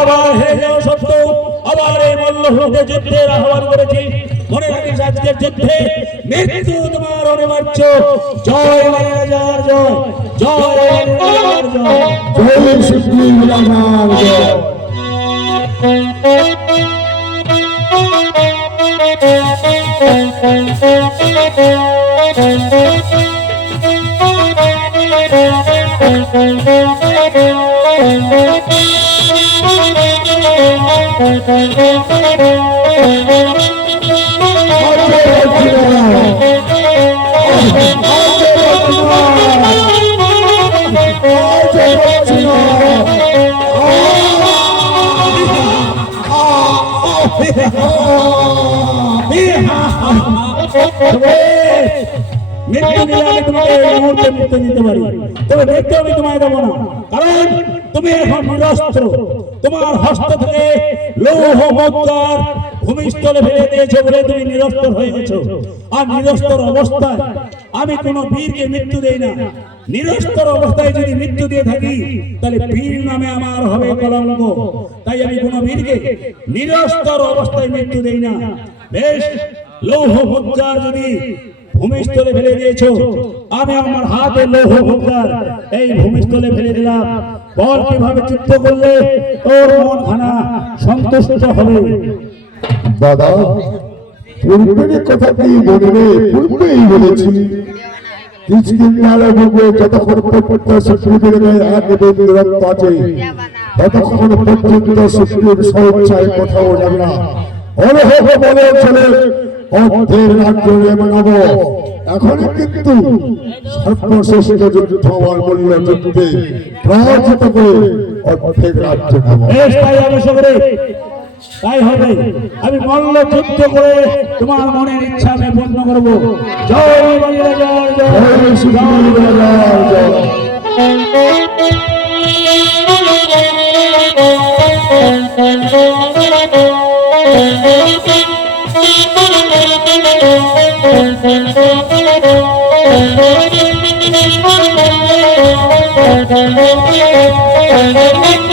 আবার হে সত্য আবার এই মল্লযুদ্ধে যুদ্ধের আহ্বান করেছি। মনে রাখিস আজকের যুদ্ধে মৃত্যু তোমার অনিবার্য। জয় রাজার জয়, জয় রাজার জয়, জয় শ্রী রাজার জয়। মৃত্যু দিলে আমি তোমাকে এই মুহূর্তে মৃত্যু দিতে পারি, তবে মৃত্যু আমি তোমায় দেবো না, কারণ তুমি এখন নিরস্ত্র। তোমার হস্ত থেকে লৌহ মুদ্রার ভূমিস্থলে ফেলে দিয়েছো বলে তুমি নিরস্ত্র হয়ে গেছো। আর নিরস্ত্র অবস্থায় আমি কোনো বীরকে মৃত্যু দেই না। নিরস্ত্র অবস্থায় যদি মৃত্যু দিয়ে থাকি তাহলে বীর নামে আমার হবে কলঙ্ক। তাই আমি কোনো বীরকে নিরস্ত্র অবস্থায় মৃত্যু দেই না। বেশ, লৌহ মুদ্রার যদি ভূমিস্থলে ফেলে দিয়েছো, আমি আমার হাতে লৌহ মুদ্রার এই ভূমিস্থলে ফেলে দিলাম। বল কিভাবে যুদ্ধ করলে তোর মন খানা সন্তুষ্ট হবে। দাদা, পূর্বের কথা কি মনে নেই? পূর্বেই বলেছি যতক্ষণ পর্যন্ত শত্রুদের গায়ে এক বিন্দু রক্ত আছে ততক্ষণ পর্যন্ত শত্রুর স্বেচ্ছায় কোথাও যাবে না। বলে চলে অর্ধের রাজ্য বানাবো। এখন কিন্তু সর্বশ্রেষ্ঠ যুদ্ধ আমার মূল্য যুদ্ধে পরাজিত করে অর্ধের রাজ্য নেব। তাই হবে, আমি মল্ল যুদ্ধ করে তোমার মনের ইচ্ছা আমি পূর্ণ করবো। জয় জয় জয় জয়। Thank you.